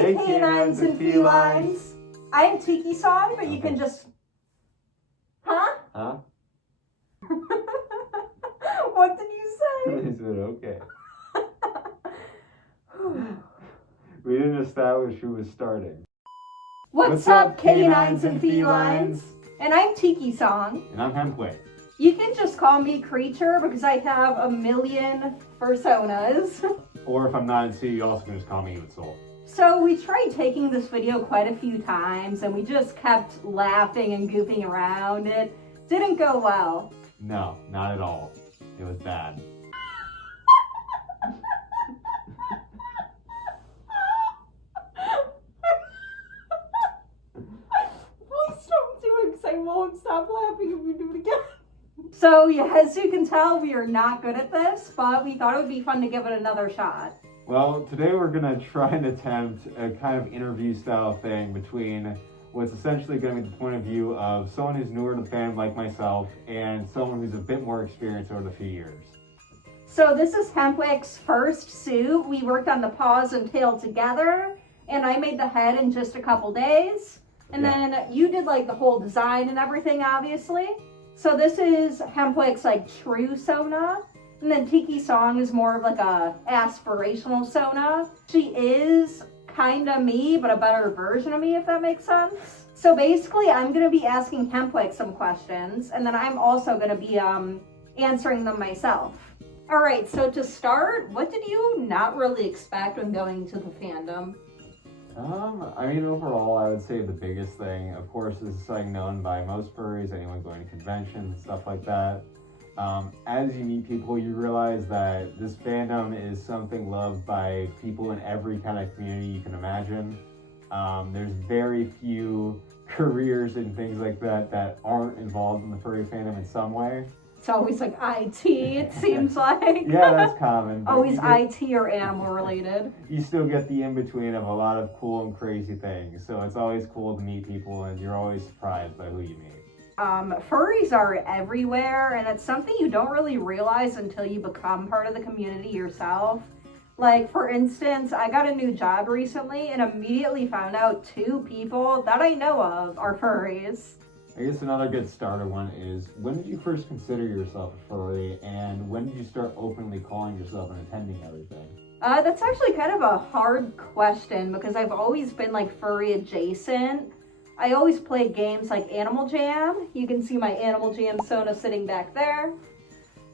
Hey canines and felines! I'm Tiki Song, but you can just... Huh? Huh? What did you say? I said okay. We didn't establish who was starting. What's up, canines and felines? And I'm Tiki Song. And I'm Hempway. You can just call me Creature because I have a million personas. Or if I'm not in C, you also can just call me Even Soul. So we tried taking this video quite a few times and we just kept laughing and goofing around. It didn't go well. No, not at all. It was bad. Please don't do it because I won't stop laughing if we do it again. So yeah, as you can tell, we are not good at this, but we thought it would be fun to give it another shot. Well, today we're going to try and attempt a kind of interview style thing between what's essentially going to be the point of view of someone who's newer to the fandom like myself and someone who's a bit more experienced over the few years. So this is Hempwick's first suit. We worked on the paws and tail together, and I made the head in just a couple days. And then you did like the whole design and everything, obviously. So this is Hempwick's like true Sona. And then Tiki Song is more of like a aspirational Sona. She is kind of me, but a better version of me, if that makes sense. So basically, I'm going to be asking Hempwick some questions, and then I'm also going to be answering them myself. All right, so to start, what did you not really expect when going to the fandom? I mean, overall, I would say the biggest thing, of course, is something known by most furries, anyone going to conventions and stuff like that. As you meet people, you realize that this fandom is something loved by people in every kind of community you can imagine. There's very few careers and things like that that aren't involved in the furry fandom in some way. It's always like IT, it seems like. Yeah, that's common. Always IT or animal related. You still get the in-between of a lot of cool and crazy things. So it's always cool to meet people and you're always surprised by who you meet. Furries are everywhere, and it's something you don't really realize until you become part of the community yourself. Like, for instance, I got a new job recently and immediately found out 2 people that I know of are furries. I guess another good starter one is, when did you first consider yourself a furry, and when did you start openly calling yourself and attending everything? That's actually kind of a hard question because I've always been like furry adjacent. I always played games like Animal Jam. You can see my Animal Jam Sona sitting back there.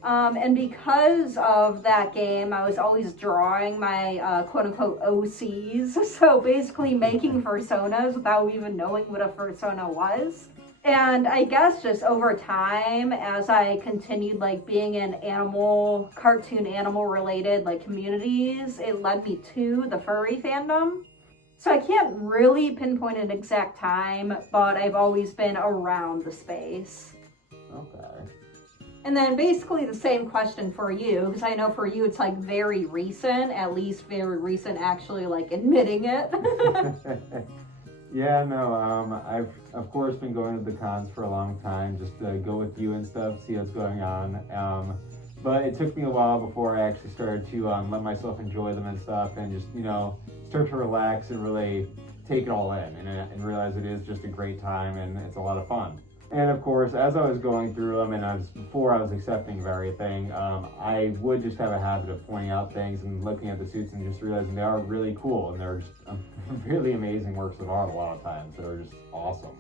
And because of that game, I was always drawing my quote-unquote OCs. So basically making fursonas without even knowing what a fursona was. And I guess just over time, as I continued like being in cartoon animal related like communities, it led me to the furry fandom. So I can't really pinpoint an exact time, but I've always been around the space. Okay. And then basically the same question for you, because I know for you it's like very recent, at least very recent actually like admitting it. Yeah, no, I've of course been going to the cons for a long time just to go with you and stuff, see what's going on. But it took me a while before I actually started to let myself enjoy them and stuff and just, start to relax and really take it all in and realize it is just a great time and it's a lot of fun. And of course, as I was going through them and before I was accepting of everything, I would just have a habit of pointing out things and looking at the suits and just realizing they are really cool and they're just really amazing works of art a lot of times. They're just awesome.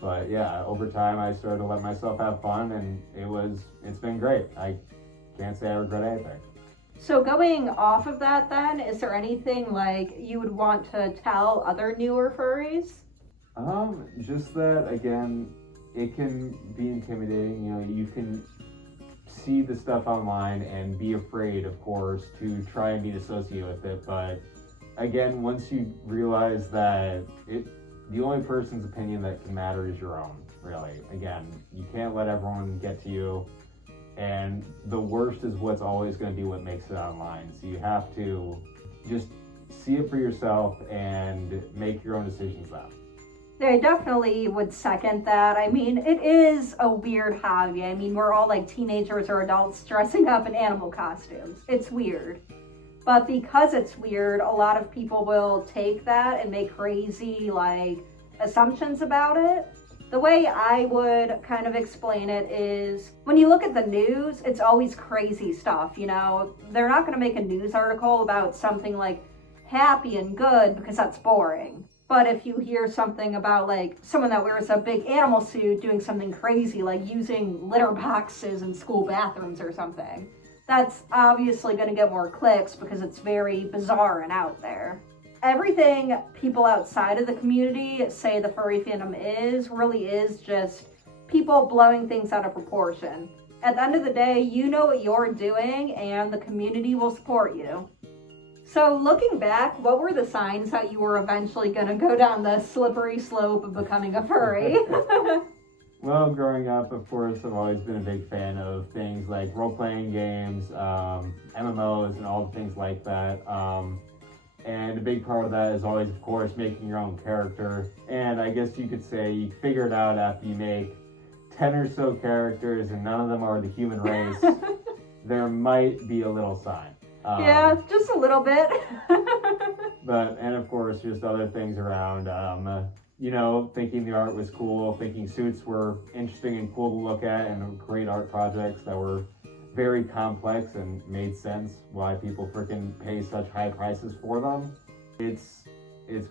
But yeah, over time I started to let myself have fun and it's been great. I can't say I regret anything. So going off of that then, is there anything like you would want to tell other newer furries? Just that, again, it can be intimidating. You can see the stuff online and be afraid, of course, to try and be associated with it. But again, once you realize that the only person's opinion that can matter is your own, really. Again, you can't let everyone get to you. And the worst is what's always going to be what makes it online. So you have to just see it for yourself and make your own decisions then. I definitely would second that. I mean, it is a weird hobby. I mean, we're all like teenagers or adults dressing up in animal costumes. It's weird. But because it's weird, a lot of people will take that and make crazy like assumptions about it. The way I would kind of explain it is when you look at the news, it's always crazy stuff, you know? They're not going to make a news article about something like happy and good because that's boring. But if you hear something about like someone that wears a big animal suit doing something crazy, like using litter boxes in school bathrooms or something, that's obviously going to get more clicks because it's very bizarre and out there. Everything people outside of the community say the furry fandom really is just people blowing things out of proportion. At the end of the day, you know what you're doing and the community will support you. So looking back, what were the signs that you were eventually going to go down the slippery slope of becoming a furry? Well, growing up, of course, I've always been a big fan of things like role-playing games, MMOs, and all the things like that. And a big part of that is always, of course, making your own character. And I guess you could say you figure it out after you make 10 or so characters and none of them are the human race. There might be a little sign. Yeah, just a little bit. And of course, just other things around, thinking the art was cool, thinking suits were interesting and cool to look at, and great art projects that were very complex and made sense why people freaking pay such high prices for them. It's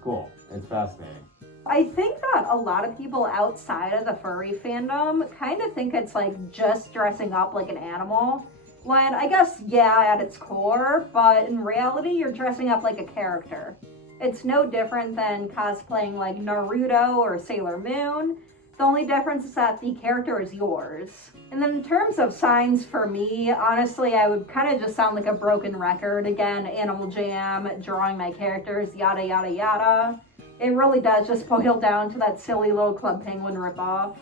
cool. It's fascinating. I think that a lot of people outside of the furry fandom kind of think it's like just dressing up like an animal. When I guess, yeah, at its core, but in reality, you're dressing up like a character. It's no different than cosplaying like Naruto or Sailor Moon. The only difference is that the character is yours. And then in terms of signs for me, honestly, I would kind of just sound like a broken record. Again, Animal Jam, drawing my characters, yada, yada, yada. It really does just boil down to that silly little Club Penguin ripoff.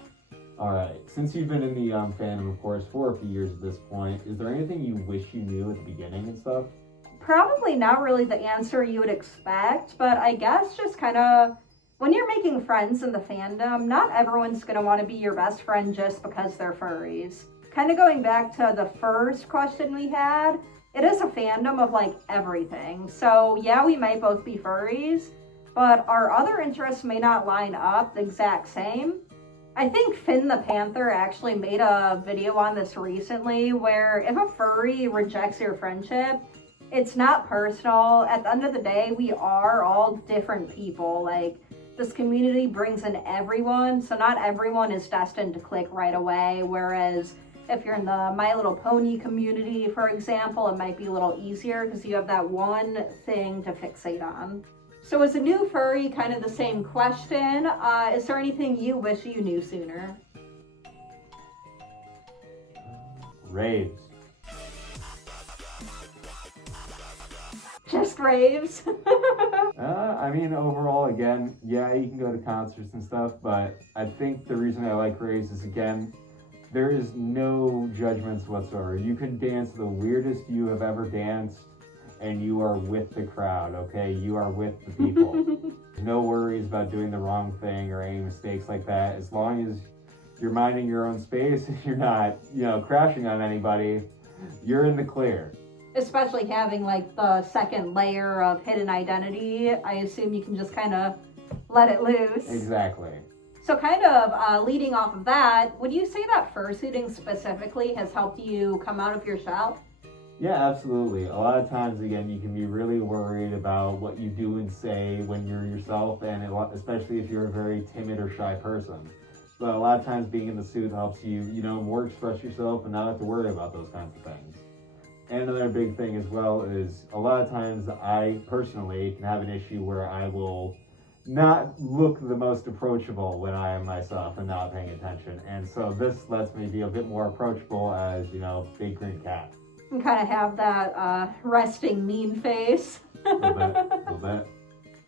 Alright, since you've been in the fandom, of course, for a few years at this point, is there anything you wish you knew at the beginning and stuff? Probably not really the answer you would expect, but I guess just kind of when you're making friends in the fandom, not everyone's going to want to be your best friend just because they're furries. Kind of going back to the first question we had, it is a fandom of like everything. So yeah, we might both be furries, but our other interests may not line up the exact same. I think Finn the Panther actually made a video on this recently where if a furry rejects your friendship, it's not personal. At the end of the day, we are all different people. Like, this community brings in everyone, so not everyone is destined to click right away. Whereas if you're in the My Little Pony community, for example, it might be a little easier because you have that one thing to fixate on. So as a new furry, kind of the same question, is there anything you wish you knew sooner? Raves. Just raves? Overall, again, yeah, you can go to concerts and stuff, but I think the reason I like raves is, again, there is no judgments whatsoever. You can dance the weirdest you have ever danced, and you are with the crowd, okay? You are with the people. No worries about doing the wrong thing or any mistakes like that. As long as you're minding your own space and you're not, crashing on anybody, you're in the clear. Especially having like the second layer of hidden identity, I assume you can just kind of let it loose. Exactly. So kind of leading off of that, would you say that fursuiting specifically has helped you come out of your shell? Yeah, absolutely. A lot of times, again, you can be really worried about what you do and say when you're yourself, and especially if you're a very timid or shy person. But a lot of times being in the suit helps you, more express yourself and not have to worry about those kinds of things. And another big thing as well is a lot of times I personally can have an issue where I will not look the most approachable when I am myself and not paying attention. And so this lets me be a bit more approachable as, big green cat. And kind of have that resting mean face. A little bit.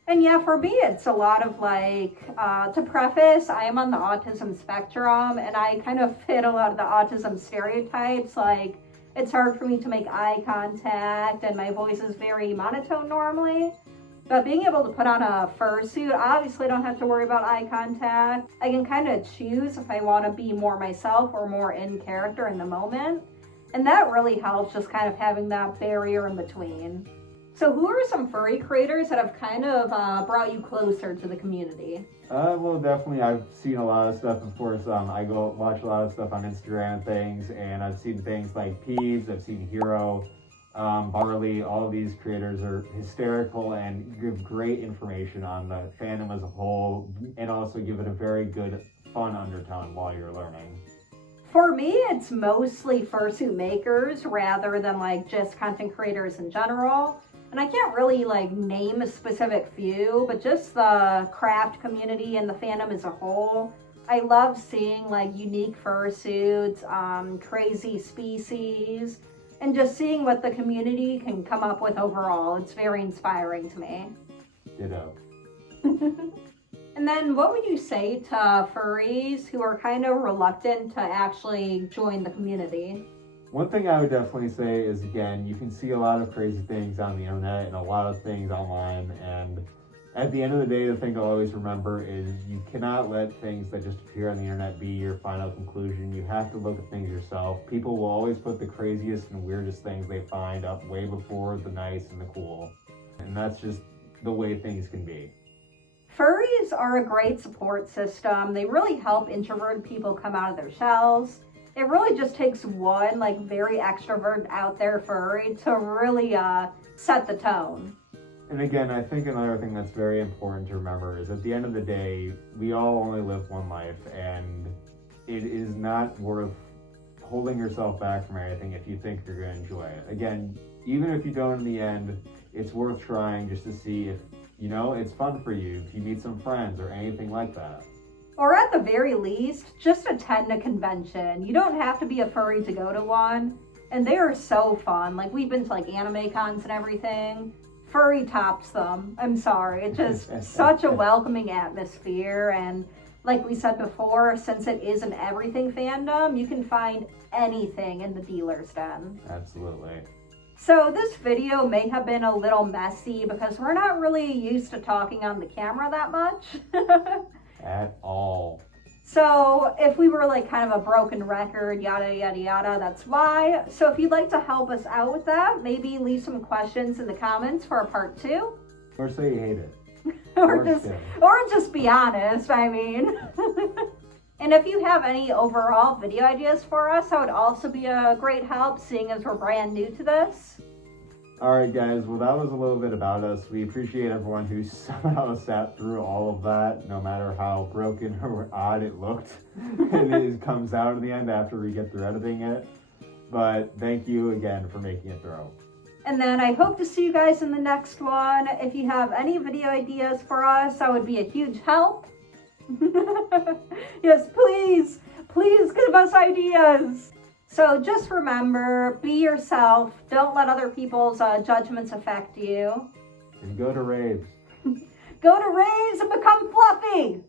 And yeah, for me, it's a lot of to preface, I am on the autism spectrum and I kind of fit a lot of the autism stereotypes. It's hard for me to make eye contact and my voice is very monotone normally. But being able to put on a fursuit, obviously I don't have to worry about eye contact. I can kind of choose if I want to be more myself or more in character in the moment. And that really helps, just kind of having that barrier in between. So who are some furry creators that have kind of brought you closer to the community? Well, definitely, I've seen a lot of stuff. Of course, I go watch a lot of stuff on Instagram and things, and I've seen things like Peeves, I've seen Hero, Barley. All of these creators are hysterical and give great information on the fandom as a whole, and also give it a very good, fun undertone while you're learning. For me, it's mostly fursuit makers rather than like just content creators in general. And I can't really like name a specific few, but just the craft community and the fandom as a whole. I love seeing like unique fursuits, crazy species, and just seeing what the community can come up with overall. It's very inspiring to me. Ditto. And then what would you say to furries who are kind of reluctant to actually join the community? One thing I would definitely say is, again, you can see a lot of crazy things on the internet and a lot of things online, and at the end of the day, the thing to always remember is you cannot let things that just appear on the internet be your final conclusion. You have to look at things yourself. People will always put the craziest and weirdest things they find up way before the nice and the cool, and that's just the way things can be. Furries are a great support system. They really help introverted people come out of their shells. It really just takes one like very extrovert out there furry to really set the tone. And again, I think another thing that's very important to remember is at the end of the day, we all only live one life, and it is not worth holding yourself back from anything if you think you're going to enjoy it. Again, even if you don't in the end, it's worth trying just to see if, it's fun for you, if you meet some friends or anything like that. Or at the very least, just attend a convention. You don't have to be a furry to go to one. And they are so fun. Like, we've been to like anime cons and everything. Furry tops them. I'm sorry. It's just such a welcoming atmosphere. And like we said before, since it is an everything fandom, you can find anything in the dealer's den. Absolutely. So this video may have been a little messy because we're not really used to talking on the camera that much. At all. So if we were like kind of a broken record, yada, yada, yada, that's why. So if you'd like to help us out with that, maybe leave some questions in the comments for a part 2. Or say you hate it. or just be honest, I mean. And if you have any overall video ideas for us, that would also be a great help, seeing as we're brand new to this. Alright guys, well that was a little bit about us. We appreciate everyone who somehow sat through all of that, no matter how broken or odd it looked. And it comes out in the end after we get through editing it. But thank you again for making it through. And then I hope to see you guys in the next one. If you have any video ideas for us, that would be a huge help. Yes, please give us ideas. So just remember, be yourself. Don't let other people's judgments affect you. And go to raves. Go to raves and become fluffy.